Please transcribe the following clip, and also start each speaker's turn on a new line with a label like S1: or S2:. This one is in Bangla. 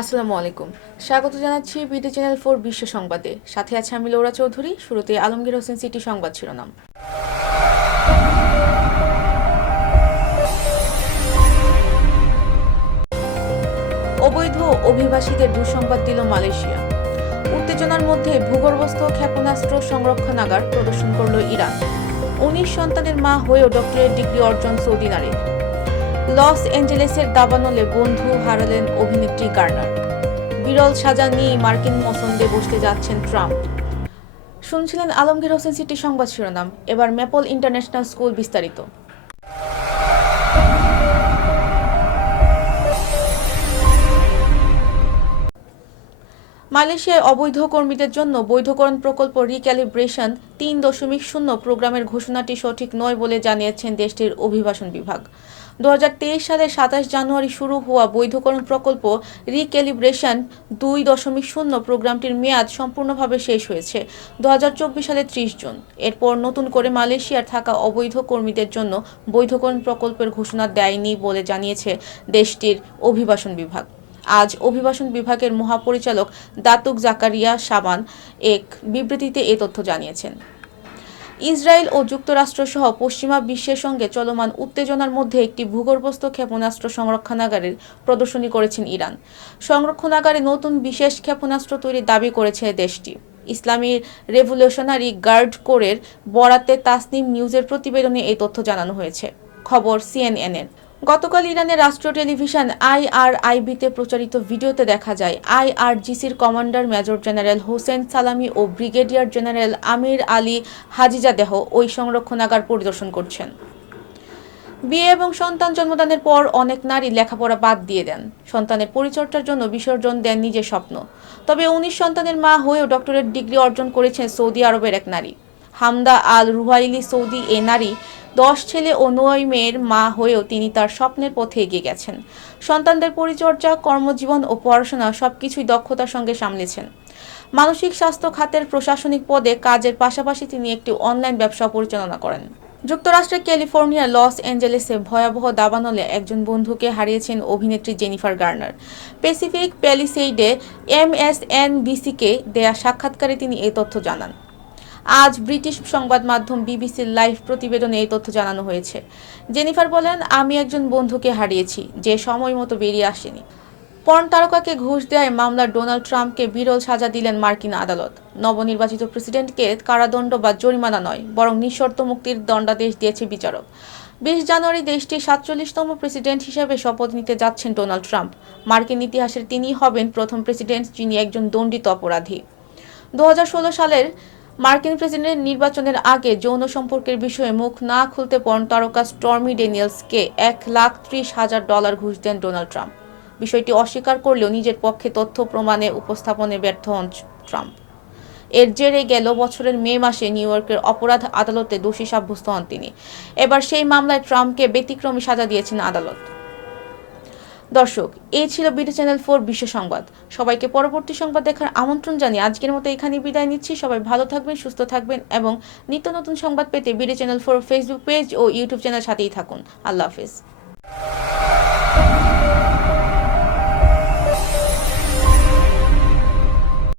S1: আসসালামু আলাইকুম। স্বাগত জানাচ্ছি বিডি চ্যানেল ফোর বিশ্ব সংবাদে। সাথে আছে আমি লৌরা চৌধুরী, শুরুতে আলমগীর হোসেন সিটি সংবাদ শিরোনাম। অবৈধ অভিবাসীদের দুঃসংবাদ দিল মালয়েশিয়া। উত্তেজনার মধ্যে ভূগর্ভস্থ ক্ষেপণাস্ত্র সংরক্ষণাগার প্রদর্শন করল ইরান। উনিশ সন্তানের মা হয়েও ডক্টরেট ডিগ্রি অর্জন সৌদি নারীর। লস অ্যাঞ্জেলেসের দাবানলে বন্ধু হারালেন অভিনেত্রী গার্নার। বিরল সাজা নিয়ে মার্কিন মসন্দে বসতে যাচ্ছেন ট্রাম্প। শুনছিলেন আলমগীর হোসেন সিটি সংবাদ শিরোনাম, এবার ম্যাপল ইন্টারন্যাশনাল স্কুল বিস্তারিত। মালয়েশিয়ায় অবৈধ কর্মীদের জন্য বৈধকরণ প্রকল্প রিক্যালিব্রেশন তিন দশমিক শূন্য প্রোগ্রামের ঘোষণাটি সঠিক নয় বলে জানিয়েছেন দেশটির অভিবাসন বিভাগ। দু সালের সাতাশ জানুয়ারি শুরু হওয়া বৈধকরণ প্রকল্প রিক্যালিব্রেশন দুই দশমিক শূন্য প্রোগ্রামটির মেয়াদ সম্পূর্ণভাবে শেষ হয়েছে দু সালের ত্রিশ জুন। এরপর নতুন করে মালয়েশিয়ার থাকা অবৈধ কর্মীদের জন্য বৈধকরণ প্রকল্পের ঘোষণা দেয়নি বলে জানিয়েছে দেশটির অভিবাসন বিভাগ। আজ অভিবাসন বিভাগের মহাপরিচালক দাতুক জাকারিয়া সাবান এক বিবৃতিতে এ তথ্য জানিয়েছেন। ইসরায়েল ও যুক্তরাষ্ট্র সহ পশ্চিমা বিশ্বের সঙ্গে চলমান উত্তেজনার মধ্যে একটি ভূগর্ভস্থ ক্ষেপণাস্ত্র সংরক্ষণাগারের প্রদর্শনী করেছেন ইরান। সংরক্ষণাগারে নতুন বিশেষ ক্ষেপণাস্ত্র তৈরির দাবি করেছে দেশটি। ইসলামী রেভলিউশনারি গার্ড কোরের বরাতে তাসনিম নিউজের প্রতিবেদনে এই তথ্য জানানো হয়েছে। খবর সিএনএনের। গতকাল ইরানের রাষ্ট্র টেলিভিশন আইআরআইবিতে প্রচারিত ভিডিওতে দেখা যায়, আইআরজিসির commander major general Hossein Salami ও brigadier general Amir Ali Hajizadeh ওই সংরক্ষণাগার পরিদর্শন করছেন। বিয়ে এবং সন্তান জন্মদানের পর অনেক নারী লেখাপড়া বাদ দিয়ে দেন। সন্তানের পরিচর্যার জন্য বিসর্জন দেন নিজের স্বপ্ন। তবে উনিশ সন্তানের মা হয়েও ডক্টরেট ডিগ্রি অর্জন করেছেন সৌদি আরবের এক নারী। হামদা আল রুহাইলি সৌদি এ নারী দশ ছেলে ও নয় মেয়ের মা হয়েও তিনি তার স্বপ্নের পথে এগিয়ে গেছেন। সন্তানদের পরিচর্যা, কর্মজীবন ও পড়াশোনা সবকিছুই দক্ষতার সঙ্গে সামলেছেন। মানসিক স্বাস্থ্য খাতের প্রশাসনিক পদে কাজের পাশাপাশি তিনি একটি অনলাইন ব্যবসা পরিচালনা করেন। যুক্তরাষ্ট্রের ক্যালিফোর্নিয়ার লস অ্যাঞ্জেলেসে ভয়াবহ দাবানলে একজন বন্ধুকে হারিয়েছেন অভিনেত্রী জেনিফার গার্নার। প্যাসিফিক প্যালিসেইডে এম এস এন এমএসএনবিসিকে দেয়া সাক্ষাৎকারে তিনি এ তথ্য জানান। আজ ব্রিটিশ সংবাদ মাধ্যম বিবিসির লাইভ প্রতিবেদনে এই তথ্য জানানো হয়েছে। জেনিফার বলেন, আমি একজন বন্ধুকে হারিয়েছি, যে সময় মতো বেরিয়ে আসেনি। পর্ন তারকাকে ঘুষ দেওয়ায় মামলার ডোনাল্ড ট্রাম্পকে বিরল সাজা দিলেন মার্কিন আদালত। নবনির্বাচিত প্রেসিডেন্টকে কারাদণ্ড বা জরিমানা নয়, বরং নিঃশর্ত মুক্তির দণ্ডাদেশ দিয়েছে বিচারক। বিশ জানুয়ারি দেশটির সাতচল্লিশতম প্রেসিডেন্ট হিসেবে শপথ নিতে যাচ্ছেন ডোনাল্ড ট্রাম্প। মার্কিন ইতিহাসের তিনিই হবেন প্রথম প্রেসিডেন্ট, যিনি একজন দণ্ডিত অপরাধী। দু হাজার ষোলো সালের মার্কিন প্রেসিডেন্ট নির্বাচনের আগে যৌন সম্পর্কের বিষয়ে মুখ না খুলতে পর্ন তারকা স্টর্মি ড্যানিয়েলসকে এক লাখ ত্রিশ হাজার ডলার ঘুষ দেন ডোনাল্ড ট্রাম্প। বিষয়টি অস্বীকার করলেও নিজের পক্ষে তথ্য প্রমাণে উপস্থাপনে ব্যর্থ হন ট্রাম্প। এর জেরে গেল বছরের মে মাসে নিউ ইয়র্কের অপরাধ আদালতে দোষী সাব্যস্ত হন তিনি। এবার সেই মামলায় ট্রাম্পকে ব্যতিক্রমী সাজা দিয়েছেন আদালত। দর্শক এই ছিল বিডি চ্যানেল ফোর বিশ্ব সংবাদ। সবাইকে পরবর্তী সংবাদ দেখার আমন্ত্রণ জানিয়ে আজকের মতো এখানে বিদায় নিচ্ছি। সবাই ভালো থাকবেন, সুস্থ থাকবেন এবং নিত্য নতুন সংবাদ পেতে BD channel four Facebook page ও ইউটিউব চ্যানেল সাথেই থাকুন। আল্লাহ হাফিজ।